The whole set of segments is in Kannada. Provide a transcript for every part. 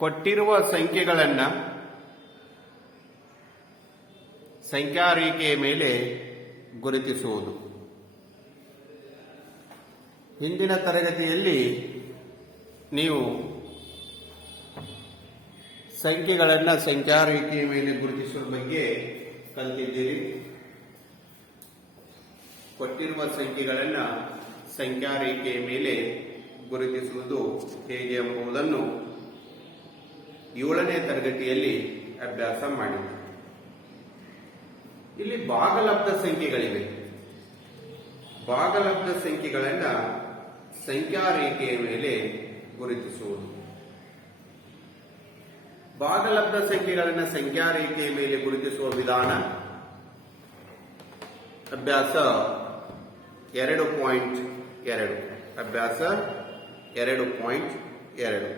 ಕೊಟ್ಟಿರುವ ಸಂಖ್ಯೆಗಳನ್ನು ಸಂಖ್ಯಾ ರೇಖೆಯ ಮೇಲೆ ಗುರುತಿಸುವುದು. ಹಿಂದಿನ ತರಗತಿಯಲ್ಲಿ ನೀವು ಸಂಖ್ಯೆಗಳನ್ನು ಸಂಖ್ಯಾ ರೇಖೆಯ ಮೇಲೆ ಗುರುತಿಸುವ ಬಗ್ಗೆ ಕಲಿತಿದ್ದೀರಿ. ಕೊಟ್ಟಿರುವ ಸಂಖ್ಯೆಗಳನ್ನು ಸಂಖ್ಯಾ ರೇಖೆಯ ಮೇಲೆ ಗುರುತಿಸುವುದು ಹೇಗೆ ಎಂಬುದನ್ನು 7ನೇ ತರಗತಿಯಲ್ಲಿ ಅಭ್ಯಾಸ ಮಾಡಿದೆ. ಇಲ್ಲಿ ಭಾಗಲಬ್ಧ ಸಂಖ್ಯೆಗಳಿವೆ. ಭಾಗಲಬ್ಧ ಸಂಖ್ಯೆಗಳನ್ನು ಸಂಖ್ಯಾ ರೇಖೆಯ ಮೇಲೆ ಗುರುತಿಸುವುದು. ಭಾಗಲಬ್ಧ ಸಂಖ್ಯೆಗಳನ್ನು ಸಂಖ್ಯಾ ರೇಖೆಯ ಮೇಲೆ ಗುರುತಿಸುವ ವಿಧಾನ ಅಭ್ಯಾಸ 2.2. ಅಭ್ಯಾಸ 2.2.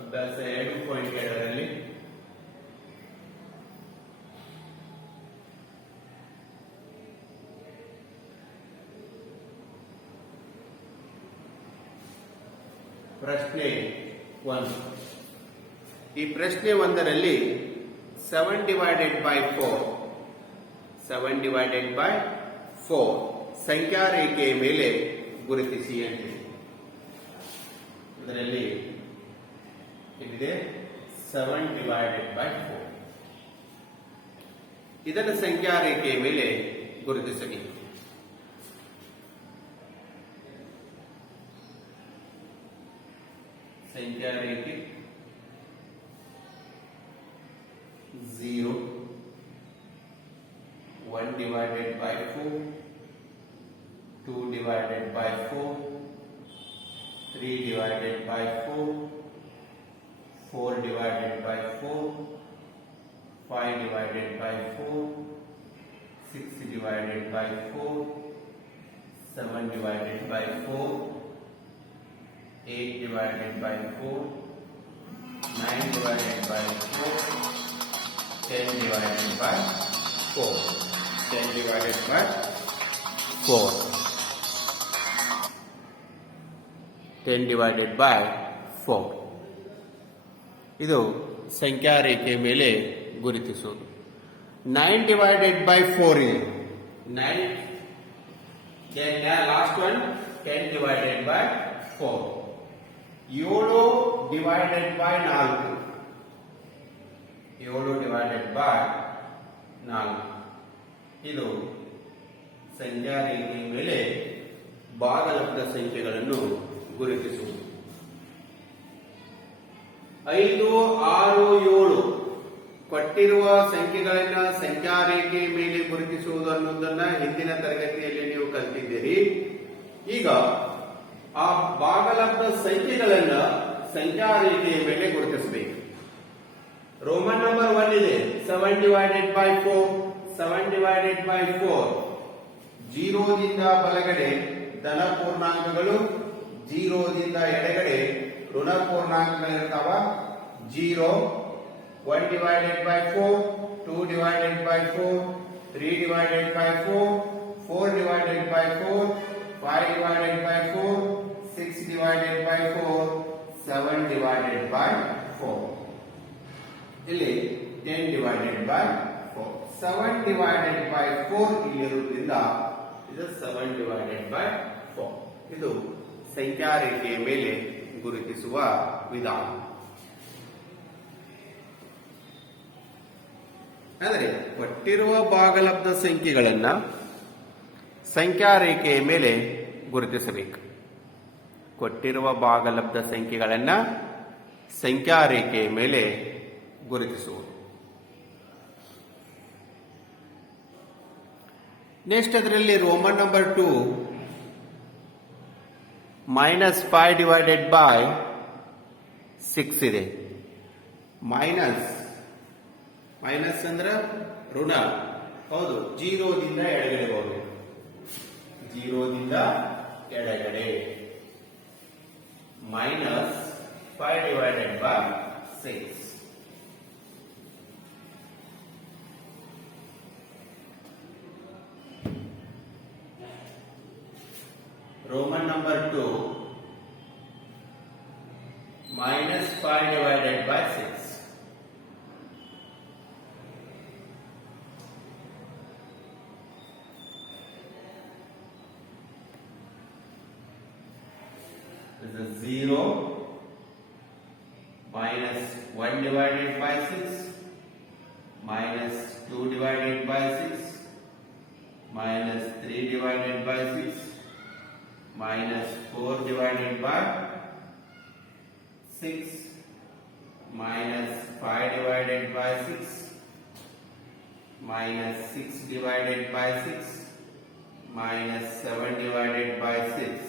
ಅಭ್ಯಾಸ 2.2ರಲ್ಲಿ ಪ್ರಶ್ನೆ 1. ಈ ಪ್ರಶ್ನೆ 1ರಲ್ಲಿ 7/4 ಸಂಖ್ಯಾ ರೇಖೆಯ ಮೇಲೆ ಗುರುತಿಸಿ ಅಂತ. ಇದರಲ್ಲಿ ಇಲ್ಲಿದೆ 7/4. ಇದನ್ನು ಸಂಖ್ಯಾ ರೇಖೆಯ ಮೇಲೆ ಗುರುತಿಸಬೇಕು. ಸಂಖ್ಯಾ ರೇಖೆ 0, 1/4, 2/4, 3/4, 4/4, 5/4, 6/4, 7/4, 8/4, 9/4, 10/4, 10/4. ಇದು ಸಂಖ್ಯಾ ರೇಖೆಯ ಮೇಲೆ ಗುರುತಿಸುವುದು. 9/4 ಇದೆ. 9, then last one 10/4. 7/4. 7/4 ಇದು ಸಂಖ್ಯಾ ರೇಖೆಯ ಮೇಲೆ ಭಾಗಲಬ್ಧ ಸಂಖ್ಯೆಗಳನ್ನು ಗುರುತಿಸುವುದು. 5, 6, 7 ಕೊಟ್ಟಿರುವ ಸಂಖ್ಯೆಗಳನ್ನು ಸಂಖ್ಯಾ ರೇಖೆಯ ಮೇಲೆ ಗುರುತಿಸುವುದು ಅನ್ನೋದನ್ನ ಹಿಂದಿನ ತರಗತಿಯಲ್ಲಿ ನೀವು ಕಲಿತಿದ್ದೀರಿ. ಈಗ ಆ ಭಾಗಲಬ್ಧ ಸಂಖ್ಯೆಗಳನ್ನು ಸಂಖ್ಯಾ ರೇಖೆಯ ಮೇಲೆ ಗುರುತಿಸಬೇಕು. ರೋಮನ್ ನಂಬರ್ 1 ಇದೆ. 7/4. 7/4. 0 ದಿಂದ ಬಲಗಡೆ ಧನ ಪೂರ್ಣಾಂಕಗಳು, 0 ದಿಂದ ಎಡಗಡೆ ಋಣ ಪೂರ್ಣಾಂಕಗಳಿರ್ತಾವ. 0, 1/4, 2/4, 3/4, 4/4, 5/4, 6/4, 7/4. ಇಲ್ಲಿ 10/4. 7/4 ಇಲ್ಲಿರುವುದರಿಂದ ಇದು 7/4. ಇದು ಸಂಖ್ಯಾ ರೇಖೆಯ ಮೇಲೆ ಗುರುತಿಸುವ ವಿಧಾನ. ಅಂದರೆ ಕೊಟ್ಟಿರುವ ಭಾಗಲಬ್ಧ ಸಂಖ್ಯೆಗಳನ್ನು ಸಂಖ್ಯಾ ರೇಖೆಯ ಮೇಲೆ ಗುರುತಿಸಬೇಕು. ಕೊಟ್ಟಿರುವ ಭಾಗಲಬ್ಧ ಸಂಖ್ಯೆಗಳನ್ನು ಸಂಖ್ಯಾ ರೇಖೆಯ ಮೇಲೆ ಗುರುತಿಸುವುದು. ನೆಕ್ಸ್ಟ್ ಅದರಲ್ಲಿ ರೋಮನ್ ನಂಬರ್ 2 -5/6 ಇದೆ. ಮೈನಸ್ ಅಂದ್ರೆ ಋಣ. ಹೌದು, 0 ದಿಂದ ಎಡಗಡೆ ಹೋಗಬೇಕು. 0 ದಿಂದ ಎಡಗಡೆ -5/6. Roman number 2 minus 5 divided by 6. This is 0 minus 1 divided by 6 minus 2 divided by 6 minus 3 divided by 6 minus 4 divided by 6 minus 5 divided by 6 minus 6 divided by 6 minus 7 divided by 6.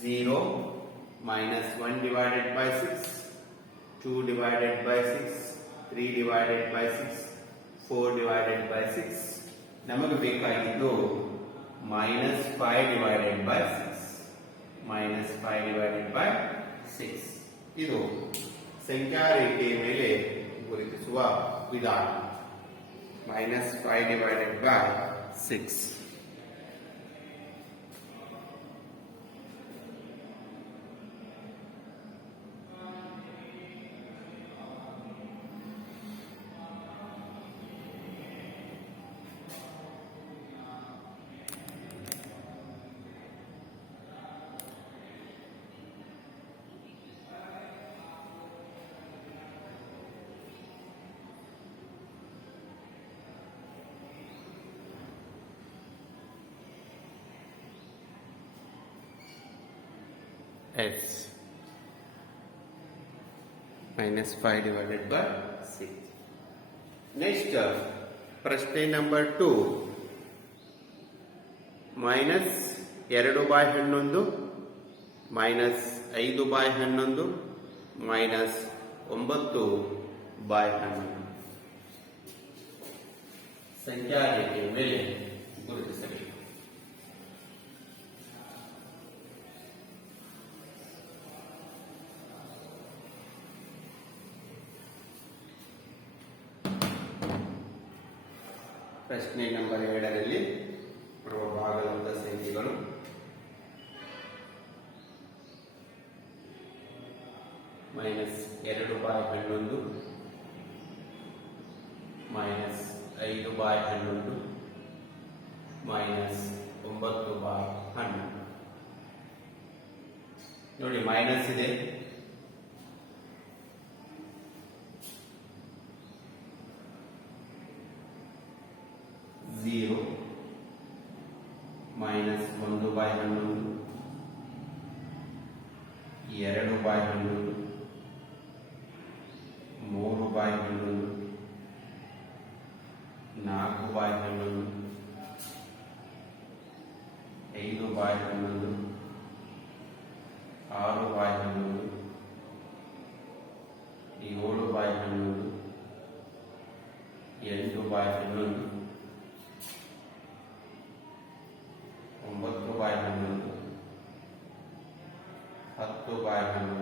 0 minus 1 divided by 6, 2 divided by 6, 3 divided by 6, 4 divided by 6. ನಮಗೆ ಬೇಕಾಗಿದ್ದು minus 5 divided by 6. minus 5 divided by 6. ಇದು ಸಂಖ್ಯಾ ರೇಖೆಯ ಮೇಲೆ ಗುರುತಿಸುವ ವಿಧಾನ. minus 5 divided by 6. S minus 5 divided by 6. Next, ಪ್ರಶ್ನೆ number 2. minus 2 by 11 minus 5 by 11 minus 9 by 11. ಸಂಖ್ಯಾ ರೇಖೆಯ ಮೇಲೆ ಗುರುತಿಸಬೇಕು. ಪ್ರಶ್ನೆ ನಂಬರ್ 2ರಲ್ಲಿ ಬರುವ ಭಾಗಲಬ್ಧ ಸಂಖ್ಯೆಗಳು minus 2 by 11 minus 5 by 11 minus 9 by 11. ನೋಡಿ ಮೈನಸ್ ಇದೆ, zero minus 1 by 11 2 by 11 3 by 11 4 by 11 5 by 11 6 by 11 7 by 11 8 by 11 9 by 11 10 by 11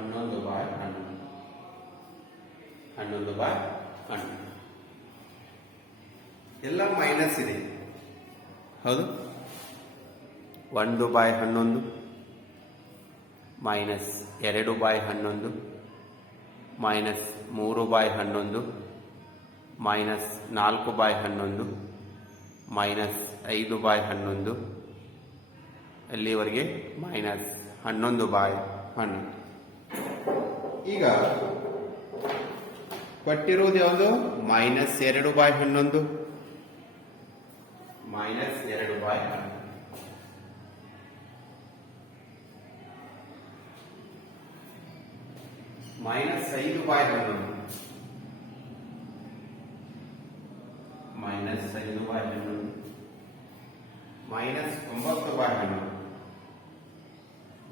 11 by 11 11 by 11. ಎಲ್ಲ ಮೈನಸ್ ಇದೆ, ಹೌದು. 1 by 11 minus 2 by 11 minus 3 by 11 minus 4 by 11 minus 5 by 11 ಅಲ್ಲಿವರೆಗೆ ಮೈನಸ್ 11 by 11. ಈಗ ಕೊಟ್ಟಿರುವುದು ಯಾವುದು? minus 2 by 11 minus 2 by 11 minus 5 by 11 minus 5 by 11 minus 9 by 11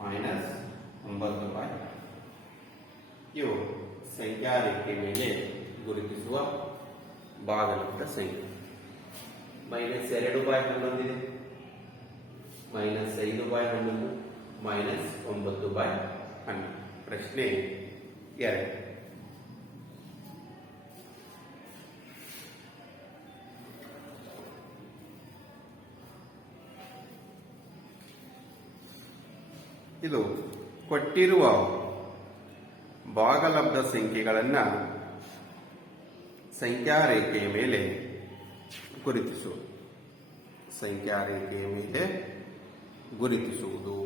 minus 9 by 11. ಇವು ಸಂಖ್ಯಾ ರೇಖೆ ಮೇಲೆ ಗುರುತಿಸುವ ಭಾಗಲಬ್ಧ ಸಂಖ್ಯೆ. minus 2 by 11 ಇದೆ, minus 5 by 11 minus 9 by 11. ಪ್ರಶ್ನೆ 2. ಇದು ಕೊಟ್ಟಿರುವ ಭಾಗಲಬ್ಧ ಸಂಖ್ಯೆಗಳನ್ನು ಸಂಖ್ಯಾರೇಖೆಯ ಮೇಲೆ ಗುರುತಿಸುವುದು. ಸಂಖ್ಯಾರೇಖೆಯ ಮೇಲೆ ಗುರುತಿಸುವುದು.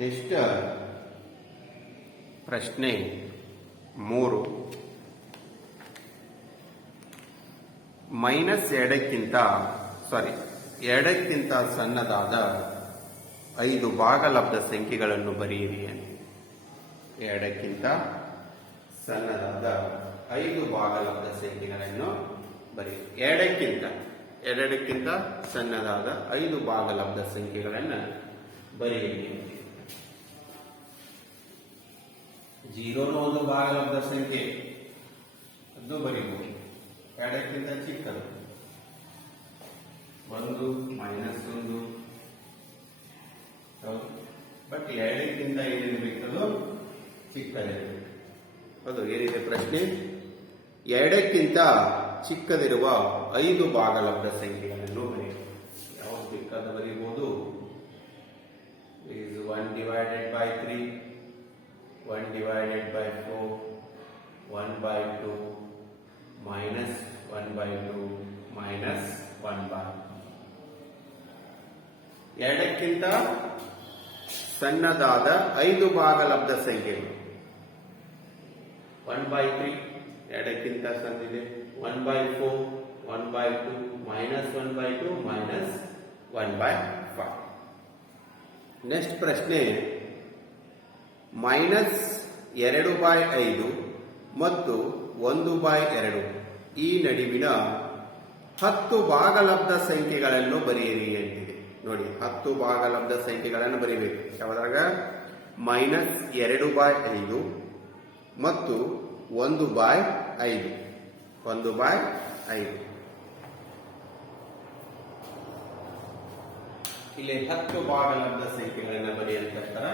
ನೆಕ್ಸ್ಟ್ ಪ್ರಶ್ನೆ 3. ಎರಡಕ್ಕಿಂತ ಸಣ್ಣದಾದ 5 ಭಾಗಲಬ್ಧ ಸಂಖ್ಯೆಗಳನ್ನು ಬರೆಯಿರಿ. ಎರಡಕ್ಕಿಂತ ಸಣ್ಣದಾದ 5 ಭಾಗಲಬ್ಧ ಸಂಖ್ಯೆಗಳನ್ನು ಬರೆಯಿರಿ. ಎರಡಕ್ಕಿಂತ ಸಣ್ಣದಾದ 5 ಭಾಗಲಬ್ಧ ಸಂಖ್ಯೆಗಳನ್ನು ಬರೆಯಿರಿ. 0 ಒಂದು ಭಾಗಲಬ್ಧ ಸಂಖ್ಯೆ, ಅದು ಬರೀಬಹುದು. ಎರಡಕ್ಕಿಂತ ಚಿಕ್ಕದು 1 -1, ಬಟ್ ಎರಡಕ್ಕಿಂತ ಏನಿರಬೇಕದು ಚಿಕ್ಕದಿರಬೇಕು. ಅದು ಏನಿದೆ ಪ್ರಶ್ನೆ? ಎರಡಕ್ಕಿಂತ ಚಿಕ್ಕದಿರುವ 5 ಭಾಗಲಬ್ಧ ಸಂಖ್ಯೆಗಳನ್ನು ಬರೆಯಬಹುದು. ಯಾವುದು ಬೇಕಾದ ಬರೀಬಹುದು. 1/3, 1/4, 1/2, -1/2, -1/. ಎರಡಕ್ಕಿಂತ ಸಣ್ಣದಾದ 5 ಭಾಗಲಬ್ಧ ಸಂಖ್ಯೆಗಳು. 1/3 ಎರಡಕ್ಕಿಂತ ಸಣ್ಣದಿದೆ. 1/4, 1/2, -1/2, -1/5. ನೆಕ್ಸ್ಟ್ ಪ್ರಶ್ನೆ -2/5 ಮತ್ತು 1/2 ಈ ನಡುವಿನ 10 ಭಾಗಲಬ್ಧ ಸಂಖ್ಯೆಗಳನ್ನು ಬರೆಯಿರಿ ಅಂತಿದೆ. ನೋಡಿ, 10 ಭಾಗಲಬ್ಧ ಸಂಖ್ಯೆಗಳನ್ನು ಬರೀಬೇಕು. ಯಾವ್ದಾಗ? -2/5 ಮತ್ತು 1/5. 1/5 ಇಲ್ಲಿ 10 ಭಾಗಲಬ್ಧ ಸಂಖ್ಯೆಗಳನ್ನು ಬರೆಯಲ್ಪಡ್ತಾರ.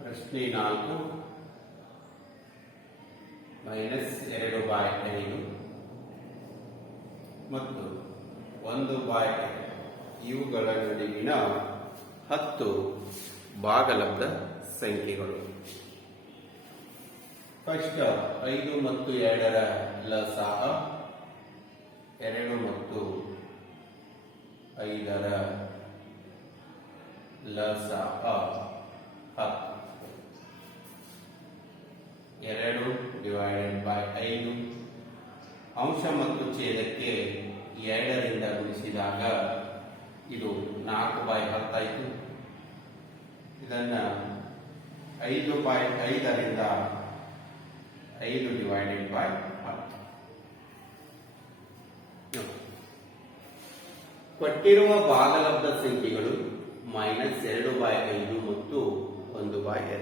ಪ್ರಶ್ನೆ 4. -2/5 ಮತ್ತು 1/5 ಇವುಗಳ ನಡುವಿನ 10 ಭಾಗಲಬ್ಧ ಸಂಖ್ಯೆಗಳು. ಫಸ್ಟ್ 5 ಮತ್ತು 2ರ ಲಸಾಹ, 2 ಮತ್ತು 5ರ ಲಸಾಹ 10. 2/5 ಅಂಶ ಮತ್ತು ಛೇದಕ್ಕೆ 2ರಿಂದ ಗುಣಿಸಿದಾಗ ಇದು 4/10 ಆಯಿತು. ಇದನ್ನ 5/5ರಿಂದ 5/10. ಕೊಟ್ಟಿರುವ ಭಾಗಲಬ್ಧ ಸಂಖ್ಯೆಗಳು -2/5 ಮತ್ತು 1/2.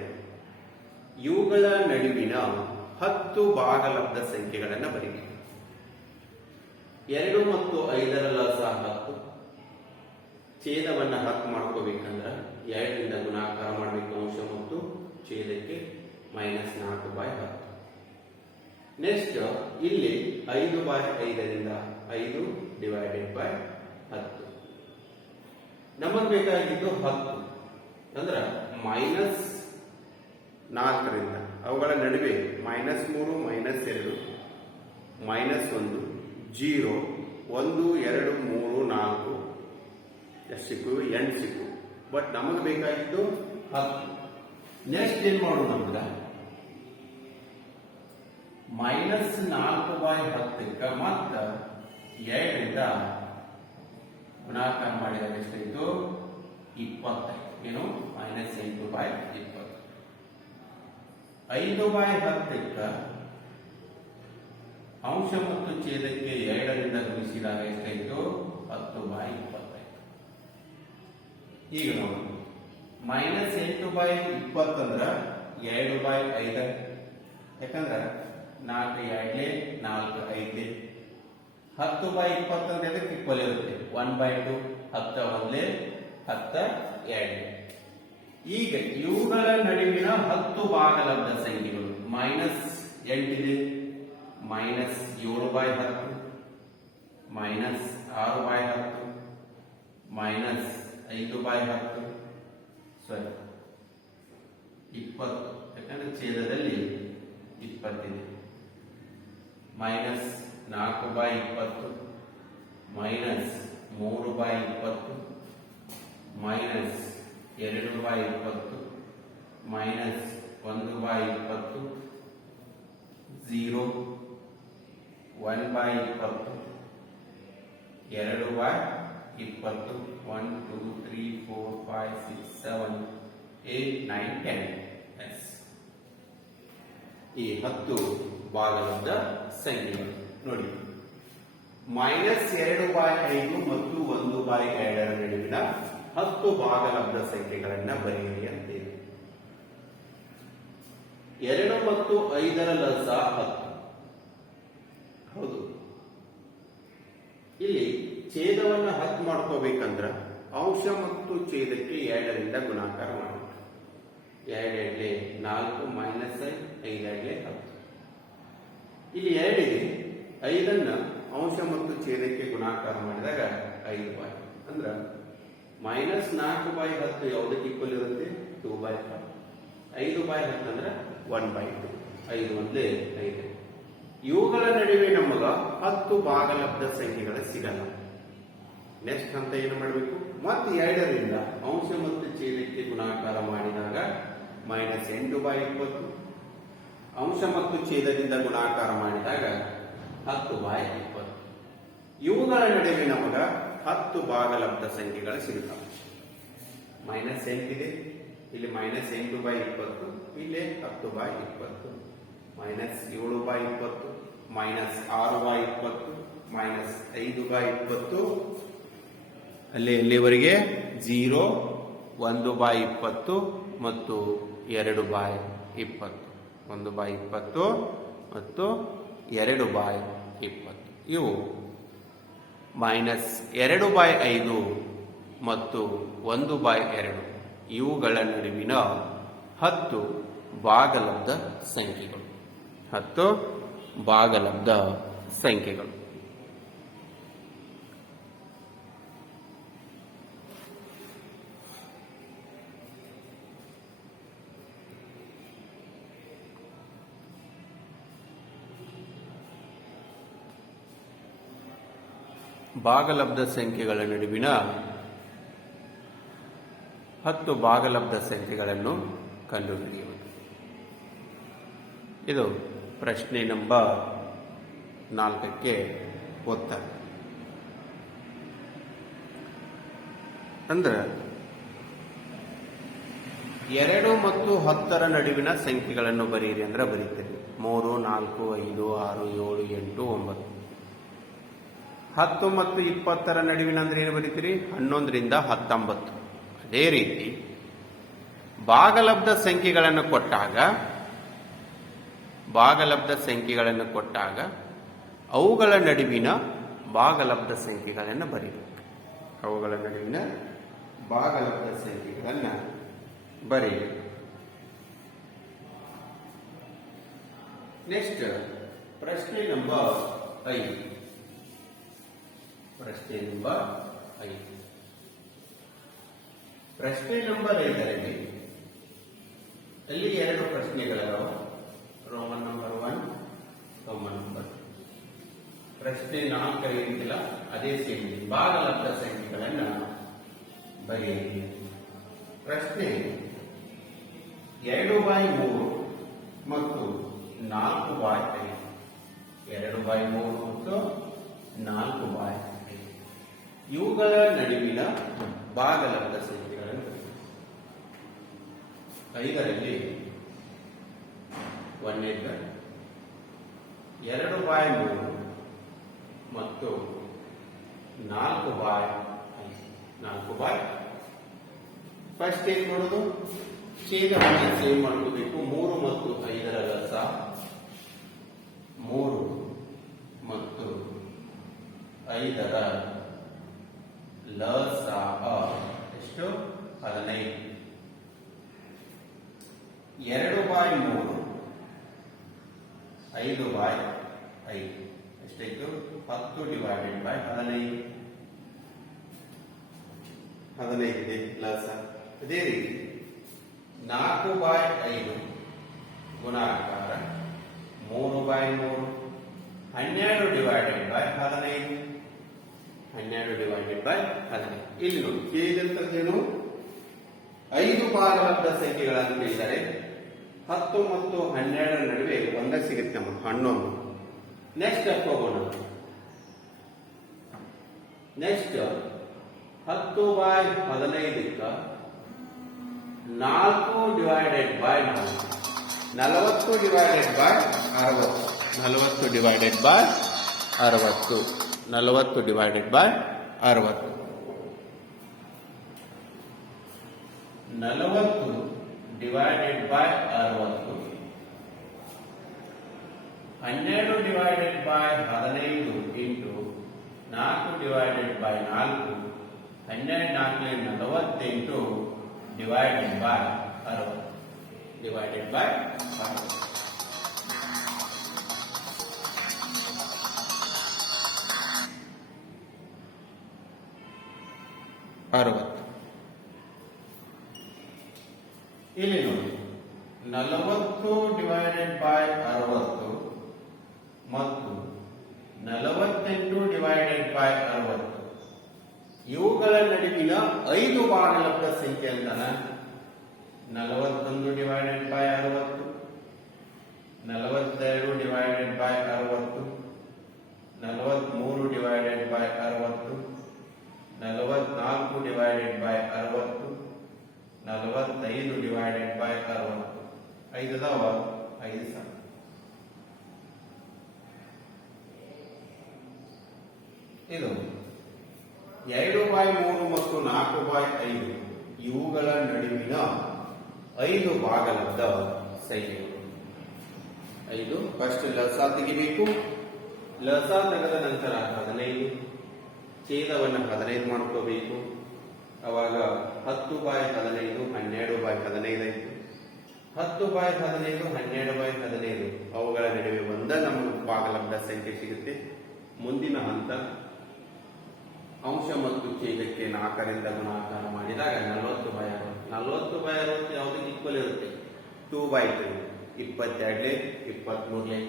ಇವುಗಳ ನಡುವಿನ 10 ಭಾಗಲಬ್ಧ ಸಂಖ್ಯೆಗಳನ್ನು ಬರೆಯಿರಿ. 2 ಮತ್ತು 5ರ ಲಸಾಹ 10. ಛೇದವನ್ನು 10 ಮಾಡ್ಕೋಬೇಕಂದ್ರೆ 2ರಿಂದ ಗುಣಾಕಾರ ಮಾಡಬೇಕು. ಅಂಶ ಮತ್ತು ಛೇದಕ್ಕೆ -4/10. ನೆಕ್ಸ್ಟ್ ಇಲ್ಲಿ 5/5ರಿಂದ 5/10. ನಮಗೆ ಬೇಕಾಗಿದ್ದು 10 ಅಂದ್ರೆ -4ರಿಂದ ಅವುಗಳ ನಡುವೆ -3, -2, -1, 0, 1, 2, 3, 4 ಎಷ್ಟು ಸಿಕ್ಕು? 8 ಸಿಕ್ಕು. ಬಟ್ ನಮಗೆ ಬೇಕಾಗಿದ್ದು 10. ನೆಕ್ಸ್ಟ್ ಏನ್ ಮಾಡೋಣ ಅಂದ್ರೆ -4/10 ಮತ್ತ 2ರಿಂದ ಗುಣಾಕಾರ ಮಾಡಿದಾಗ ಎಷ್ಟಾಯಿತು? 20. ಏನು? -8/20. 5/10 ಅಂಶ ಮತ್ತು ಛೇದಕ್ಕೆ 2ರಿಂದ ಗುಣಿಸಿದಾಗ ಎಷ್ಟಾಯಿತು? 10/20. ಈಗ ನೋಡಿ, -8/20 ಅಂದ್ರೆ 2/5. ಯಾಕಂದ್ರೆ 4 2 4 5 10 ಬೈ 20 ಅಂದ್ರೆ ಅದಕ್ಕೆ ಈಕ್ವಲ್ ಇರುತ್ತೆ 1/2 10 ಒಂದ್ಲೆ 10 2. ಈಗ ಇವುಗಳ ನಡುವಿನ 10 ಭಾಗಲಬ್ಧ ಸಂಖ್ಯೆಗಳು ಮೈನಸ್ 8 ಇದೆ, ಮೈನಸ್ 7/10, ಮೈನಸ್ 6/10, ಮೈನಸ್ 5/10, ಸಾರಿ 20, ಯಾಕಂದ್ರೆ ಛೇದದಲ್ಲಿ 20 ಇದೆ, ಮೈನಸ್ 4/20, ಮೈನಸ್ 3/20, ಮೈನಸ್ 2/20, ಮೈನಸ್ 1/20, 0, 1/20, 2/20, 1 2 3 4 5 6 7 8 9 10. ಈ 10 ಭಾಗಲಬ್ಧ ಸಂಖ್ಯೆಗಳು ನೋಡಿ. ಮೈನಸ್ 2/5 ಮತ್ತು 1/2 ನಡುವಿನ 10 ಭಾಗಲಬ್ಧ ಸಂಖ್ಯೆಗಳನ್ನ ಬರೆಯಿರಿ ಅಂತೀವಿ. 2 ಮತ್ತು 5 ಲಸ 10. ಹೌದು, ಇಲ್ಲಿ ಛೇದವನ್ನ 10 ಮಾಡ್ಕೋಬೇಕಂದ್ರ ಅಂಶ ಮತ್ತು ಛೇದಕ್ಕೆ 2ರಿಂದ ಗುಣಾಕಾರ ಮಾಡಬೇಕು. 2 2 4 ಮೈನಸ್ 5 5 10. ಇಲ್ಲಿ 2 ಇದೆ, 5 ಅಂಶ ಮತ್ತು ಛೇದಕ್ಕೆ ಗುಣಾಕಾರ ಮಾಡಿದಾಗ 5 ಅಂದ್ರ ಮೈನಸ್ 4/10 ಯಾವುದಕ್ಕೆ ಈಕ್ವಲ್ ಇರುತ್ತೆ 2/10. 5/10 ಅಂದ್ರೆ 1/2. 5 ಒಂದೇ 5. ಇವುಗಳ ನಡುವೆ ನಮಗ 10 ಭಾಗಲಬ್ಧ ಸಂಖ್ಯೆಗಳು ಸಿಗಲ್ಲ. ನೆಕ್ಸ್ಟ್ ಅಂತ ಏನು ಮಾಡಬೇಕು, ಮತ್ತೆ 2ರಿಂದ ಅಂಶ ಮತ್ತು ಛೇದಕ್ಕೆ ಗುಣಾಕಾರ ಮಾಡಿದಾಗ ಮೈನಸ್ 8/20, ಅಂಶ ಮತ್ತು ಛೇದದಿಂದ ಗುಣಾಕಾರ ಮಾಡಿದಾಗ 10/20. ಇವುಗಳ ನಡುವೆ ನಮಗ 10 ಭಾಗಲಬ್ಧ ಸಂಖ್ಯೆಗಳು ಸಿಗುತ್ತವೆ. ಮೈನಸ್ 8 ಇದೆ, ಇಲ್ಲಿ ಮೈನಸ್ 8/20, ಇಲ್ಲಿ 10/20, ಮೈನಸ್ 7/20, ಮೈನಸ್ 6/20, ಮೈನಸ್ 5/20, ಅಲ್ಲಿವರೆಗೆ 0, 1/20 ಮತ್ತು 2/20, 1/20 ಮತ್ತು 2/20. ಇವು ಮೈನಸ್ 2/5 ಮತ್ತು 1/2 ಇವುಗಳ ನಡುವಿನ 10 ಭಾಗಲಬ್ಧ ಸಂಖ್ಯೆಗಳು. 10 ಭಾಗಲಬ್ಧ ಸಂಖ್ಯೆಗಳು. ಭಾಗಲಬ್ಧ ಸಂಖ್ಯೆಗಳ ನಡುವಿನ 10 ಭಾಗಲಬ್ಧ ಸಂಖ್ಯೆಗಳನ್ನು ಕಂಡುಹಿಡಿಯುವುದು. ಇದು ಪ್ರಶ್ನೆ ನಂಬರ್ 4ಕ್ಕೆ ಉತ್ತರ. ಅಂದ್ರೆ 2 ಮತ್ತು 10 ನಡುವಿನ ಸಂಖ್ಯೆಗಳನ್ನು ಬರೆಯಿರಿ ಅಂದ್ರೆ ಬರೀತೀರಿ. 3 4 5 6 7 8 9. 10 ಮತ್ತು 20 ನಡುವಿನ ಅಂದ್ರೆ ಏನು ಬರೀತೀರಿ, 11ರಿಂದ 19. ಅದೇ ರೀತಿ ಭಾಗಲಬ್ಧ ಸಂಖ್ಯೆಗಳನ್ನು ಕೊಟ್ಟಾಗ ಅವುಗಳ ನಡುವಿನ ಭಾಗಲಬ್ಧ ಸಂಖ್ಯೆಗಳನ್ನು ಬರೀಬೇಕು. ಅವುಗಳ ನಡುವಿನ ಭಾಗಲಬ್ಧ ಸಂಖ್ಯೆಗಳನ್ನು ಬರೀಬೇಕು. ನೆಕ್ಸ್ಟ್ ಪ್ರಶ್ನೆ ನಂಬರ್ 5. ಪ್ರಶ್ನೆ ನಂಬರ್ 5. ಪ್ರಶ್ನೆ ನಂಬರ್ 5ರಲ್ಲಿ ಅಲ್ಲಿ 2 ಪ್ರಶ್ನೆಗಳಿದಾವ. Roman number 1, Roman number 2. ಪ್ರಶ್ನೆ 4 ಏನಿಲ್ಲ ಅದೇ ಸೇಮ್ ಭಾಗಲಬ್ಧ ಸಂಖ್ಯೆಗಳನ್ನು ಬರೆಯಿರಿ. ಪ್ರಶ್ನೆ 2/3 ಮತ್ತು 4/5. 2/3 ಮತ್ತು 4/5 ಇವುಗಳ ನಡುವಿನ ಭಾಗಲಬ್ಧ ಸಂಖ್ಯೆಗಳನ್ನು 5ರಲ್ಲಿ 1 2/3 ಮತ್ತು 4/5. ಫಸ್ಟ್ ಏನ್ ಮಾಡೋದು, ಛೇದವನ್ನು ಸೇವ್ ಮಾಡ್ಕೋಬೇಕು. 3 ಮತ್ತು 5 ಲಸ 3 ಮತ್ತು 5ರ ಲಸಾಅ ಎಷ್ಟು? 15. 2/3 5/5 ಎಷ್ಟಾಯ್ತು? 10/15 15 ಇದೆ ಲಸ. ಅದೇ ರೀತಿ 4/5 ಗುಣಾಕಾರ 3/3 12/15 12/15. ಇಲ್ಲಿ ನೋಡಿ ಕೇಳಿದಂಥದ್ದೇನು? 5 ಭಾಗಲಬ್ಧ ಸಂಖ್ಯೆಗಳನ್ನು ಕೇಳಿದರೆ 10 ಮತ್ತು 12 ನಡುವೆ ಒಂದೇ ಸಿಗುತ್ತೆ ನಮ್ಮ 11. ನೆಕ್ಸ್ಟ್ ಹೋಗೋಣ. Next 10/15 4/4 40/60 12/15 into 4/4 12/4 60. ಇಲ್ಲಿ ನೋಡಿ 40/60 ಮತ್ತು 48/60 ಇವುಗಳ ನಡುವಿನ 5 ಭಾಗಲಬ್ಧ ಸಂಖ್ಯೆ ಅಂತಾನ 41/60 42/60 43/60 44/60 45/60 5 ಅದಾವ 5 ಸಾಕು. ಇದು 2/3 ಮತ್ತು 4/5 ಇವುಗಳ ನಡುವಿನ 5 ಭಾಗಲಬ್ಧ ಸಂಖ್ಯೆಗಳು. 5 ಫಸ್ಟ್ ಲಸ ತೆಗಿಬೇಕು. ಲಸ ತೆಗೆದ ನಂತರ 15 ಛೇದವನ್ನು 15 ಮಾಡ್ಕೋಬೇಕು. ಅವಾಗ 10/15 12/15 ಆಯ್ತು. 10/15 12/15 ಅವುಗಳ ನಡುವೆ ಒಂದೇ ನಮಗೆ ಭಾಗಲಬ್ಧ ಸಂಖ್ಯೆ ಸಿಗುತ್ತೆ. ಮುಂದಿನ ಹಂತ ಅಂಶ ಮತ್ತು ಛೇದಕ್ಕೆ 4ರಿಂದ ಗುಣಾಕಾರ ಮಾಡಿದಾಗ 40/60. 40/60 ಯಾವುದಕ್ಕೆ ಈಕ್ವಲ್ ಇರುತ್ತೆ? 2/3 22 23.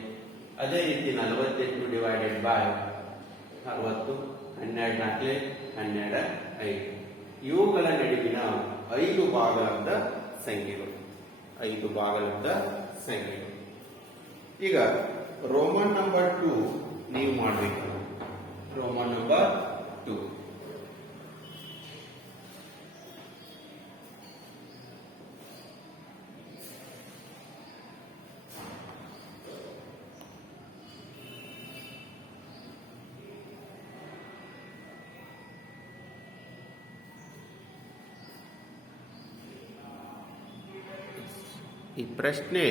ಅದೇ ರೀತಿ 48/60 12/4 12/5 ಇವುಗಳ ನಡುವಿನ 5 ಭಾಗಲಬ್ಧ ಸಂಖ್ಯೆಗಳು. 5 ಭಾಗಲಬ್ಧ ಸಂಖ್ಯೆಗಳು. ಈಗ ರೋಮನ್ ನಂಬರ್ 2 ನೀವು ಮಾಡಬೇಕು. ರೋಮನ್ ನಂಬರ್ 2 ಈ ಪ್ರಶ್ನೆ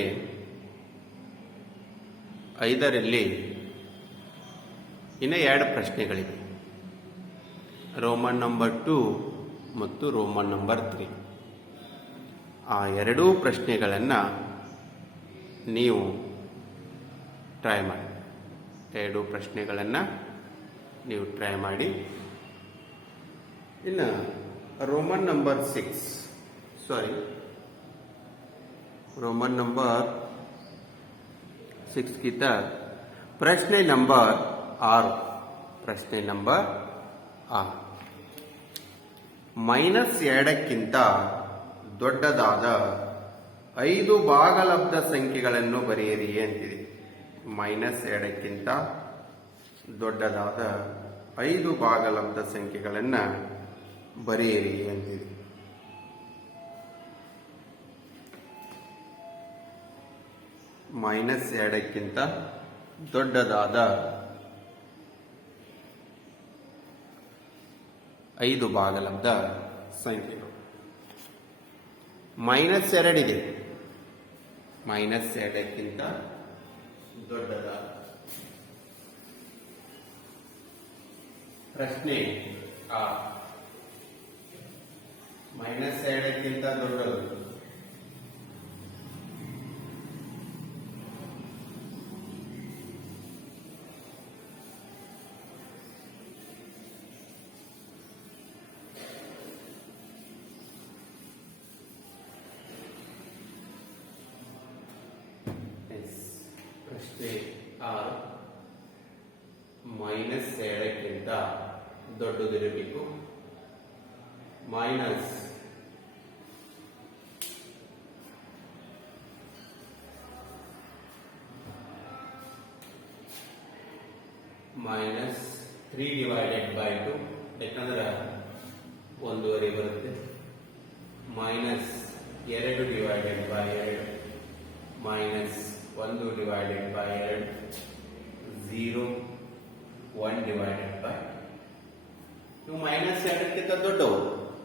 5ರಲ್ಲಿ ಇನ್ನು 2 ಪ್ರಶ್ನೆಗಳಿವೆ. ರೋಮನ್ ನಂಬರ್ 2 ಮತ್ತು ರೋಮನ್ ನಂಬರ್ 3. ಆ 2 ಪ್ರಶ್ನೆಗಳನ್ನು ನೀವು ಟ್ರೈ ಮಾಡಿ. 2 ಪ್ರಶ್ನೆಗಳನ್ನು ನೀವು ಟ್ರೈ ಮಾಡಿ. ಇನ್ನು ರೋಮನ್ ನಂಬರ್ 6 ರೋಮನ್ ನಂಬರ್ 6 ಗಿಂತ ಪ್ರಶ್ನೆ ನಂಬರ್ 6. ಪ್ರಶ್ನೆ ನಂಬರ್ 6 -2ಕ್ಕಿಂತ ದೊಡ್ಡದಾದ 5 ಭಾಗಲಬ್ಧ ಸಂಖ್ಯೆಗಳನ್ನು ಬರೆಯಿರಿ ಅಂತಿದೆ. -2ಕ್ಕಿಂತ ದೊಡ್ಡದಾದ 5 ಭಾಗಲಬ್ಧ ಸಂಖ್ಯೆಗಳನ್ನು ಬರೆಯಿರಿ ಅಂತಿದೆ. -2ಕ್ಕಿಂತ ದೊಡ್ಡದಾದ 5 ಭಾಗಲಬ್ಧ ಸಂಖ್ಯೆಗಳು. -2 ಇದೆ. -2ಕ್ಕಿಂತ ದೊಡ್ಡದಾದ ಪ್ರಶ್ನೆ ಆ -2 ದೊಡ್ಡದು ಪ್ರಶ್ನೆ ಆರು -2 ದೊಡ್ಡದಿರಬೇಕು ಮೈನಸ್ -3/2 ಯಾಕಂದ್ರೆ 1/2 ಬರುತ್ತೆ -2/2 -1/2 0 1/2 ಇವು -2 ದೊಡ್ಡವು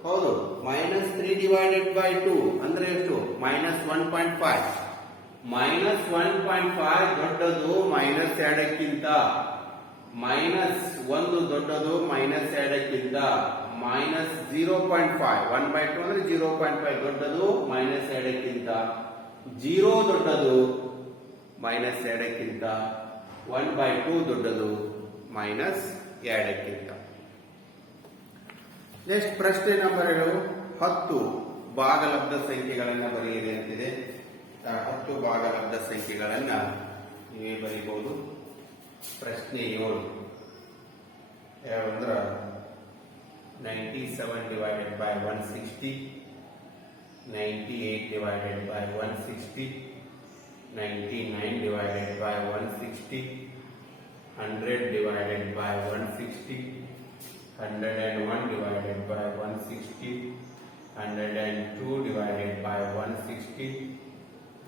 ಹೌದು -3/2 ಅಂದ್ರೆ ಎಷ್ಟು -1.5 -1.5 ದೊಡ್ಡದು -2 -1 ದೊಡ್ಡದು -2 -0.5 1/2 ಅಂದ್ರೆ 0.5 ದೊಡ್ಡದು -2 0 ದೊಡ್ಡದು -2 1/2 ದೊಡ್ಡದು -2 ನೆಕ್ಸ್ಟ್ ಪ್ರಶ್ನೆ ನಂಬರ್ 2 10 ಭಾಗಲಬ್ಧ ಸಂಖ್ಯೆಗಳನ್ನು ಬರೆಯಿರಿ ಅಂತಿದೆ 10 ಭಾಗಲಬ್ಧ ಸಂಖ್ಯೆಗಳನ್ನು ನೀವೇ ಬರೀಬಹುದು ಪ್ರಶ್ನೆ 7 ಯಾವಂದ್ರ 97/160 98/160 99/160 100/160 101/160 102/160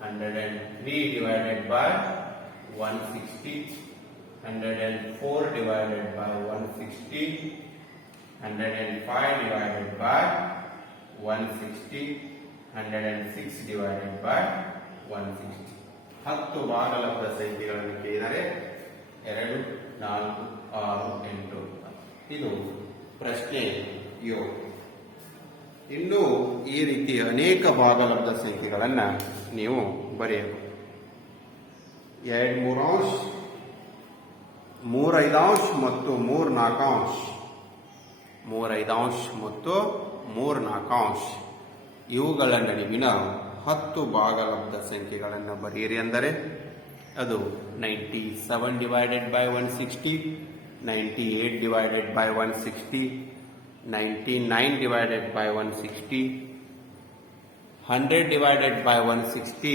103/160 104/160 105/160 106/160 10 ಭಾಗಲಬ್ಧ ಸಂಖ್ಯೆಗಳನ್ನು ಕೇಳಿದರೆ 2 4 6 8 ಇದು ಪ್ರಶ್ನೆ 7 ಇನ್ನು ಈ ರೀತಿ ಅನೇಕ ಭಾಗಲಬ್ಧ ಸಂಖ್ಯೆಗಳನ್ನು ನೀವು ಬರೆಯಬಹುದು 2 3/4 3 5/5 ಮತ್ತು 3 4/4 3 5/5 ಮತ್ತು 3 4/4 ಇವುಗಳ ನಡುವಿನ 10 ಭಾಗಲಬ್ಧ ಸಂಖ್ಯೆಗಳನ್ನು ಬರೆಯಿರಿ ಅಂದರೆ ಅದು 97/160 98/160 99/160 100/160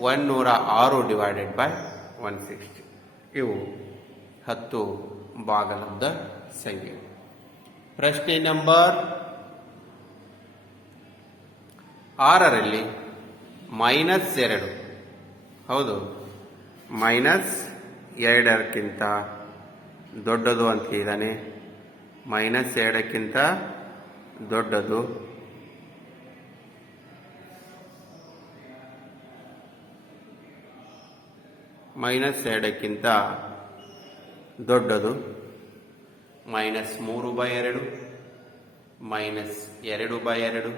106/160 ಇವು 10 ಭಾಗಲಬ್ಧ ಸಂಖ್ಯೆ ಪ್ರಶ್ನೆ ನಂಬರ್ 6ರಲ್ಲಿ -2 ಹೌದು -2ಕ್ಕಿಂತ ದೊಡ್ಡದು ಅಂತ ಇದ್ದಾನೆ -2ಕ್ಕಿಂತ ದೊಡ್ಡದು -2ಕ್ಕಿಂತ ದೊಡ್ಡದು -3/2 -2/2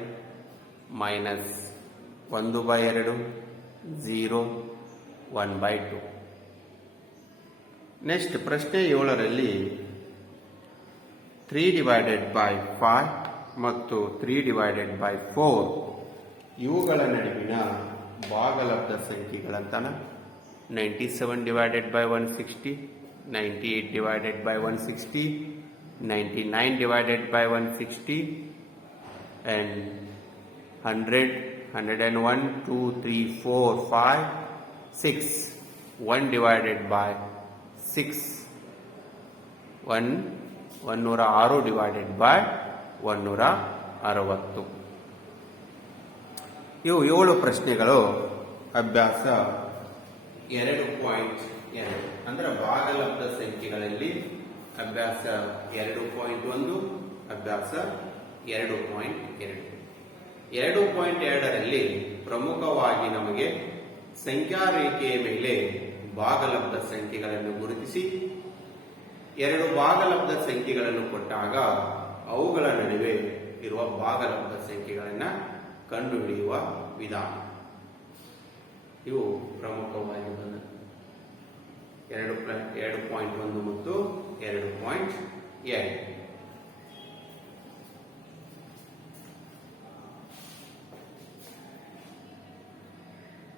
-1/2 0 1/2 ನೆಕ್ಸ್ಟ್ ಪ್ರಶ್ನೆ 7ರಲ್ಲಿ 3/5 ಮತ್ತು 3/4 ಇವುಗಳ ನಡುವಿನ ಭಾಗಲಬ್ಧ ಸಂಖ್ಯೆಗಳಂತನ 97/160 98/160 99/160 and 100 101 2 3 4 5 6 1/6 106/160 ಇವು 7 ಪ್ರಶ್ನೆಗಳು ಅಭ್ಯಾಸ 2.2 ಅಂದ್ರೆ ಭಾಗಲಬ್ಧ ಸಂಖ್ಯೆಗಳಲ್ಲಿ ಅಭ್ಯಾಸ 2.1 ಅಭ್ಯಾಸ 2.2 2.2ರಲ್ಲಿ ಪ್ರಮುಖವಾಗಿ ನಮಗೆ ಸಂಖ್ಯಾ ರೇಖೆಯ ಮೇಲೆ ಭಾಗಲಬ್ಧ ಸಂಖ್ಯೆಗಳನ್ನು ಗುರುತಿಸಿ ಎರಡು ಭಾಗಲಬ್ಧ ಸಂಖ್ಯೆಗಳನ್ನು ಕೊಟ್ಟಾಗ ಅವುಗಳ ನಡುವೆ ಇರುವ ಭಾಗಲಬ್ಧ ಸಂಖ್ಯೆಗಳನ್ನು ಕಂಡುಹಿಡಿಯುವ ವಿಧಾನ. ಇವು ಪ್ರಮುಖವಾಗಿ 2.1 ಮತ್ತು 2.2.